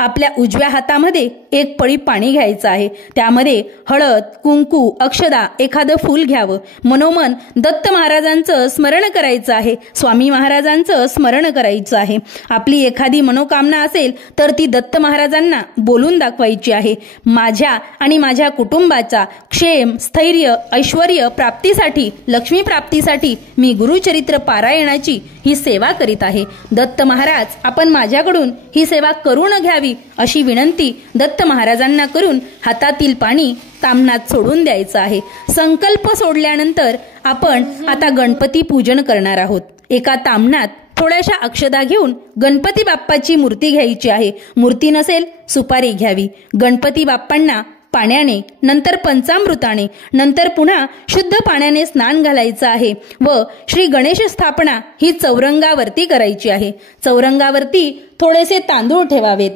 आपल्या उजव्या हातामध्ये एक पळी पाणी घ्यायचं आहे. त्यामध्ये हळद, कुंकू, अक्षदा, एखादं फूल घ्यावं. मनोमन दत्त महाराजांचं स्मरण करायचं आहे. स्वामी महाराजांचं स्मरण करायचं आहे. आपली एखादी मनोकामना असेल तर ती दत्त महाराजांना बोलून दाखवायची आहे. माझ्या आणि माझ्या कुटुंबाचा क्षेम, स्थैर्य, ऐश्वर्य प्राप्तीसाठी, लक्ष्मी प्राप्तीसाठी मी गुरुचरित्र पारायणाची ही सेवा करीत आहे. दत्त महाराज, आपण माझ्याकडून ही सेवा करून घ्यावी अशी विनंती दत्त महाराजांना करून हातातील पाणी ताम्हणात सोडून द्यायचं आहे. संकल्प सोडल्यानंतर आपण आता गणपती पूजन करणार आहोत. एका ताम्हणात थोड्याशा अक्षदा घेऊन गणपती बाप्पाची मूर्ती घ्यायची आहे. मूर्ती नसेल सुपारी घ्यावी. गणपती बाप्पांना पाण्याने, नंतर पंचामृताने, नंतर पुन्हा शुद्ध पाण्याने स्नान घालायचं आहे व श्री गणेश स्थापना ही चौरंगावरती करायची आहे. चौरंगावरती थोडेसे तांदूळ ठेवावेत.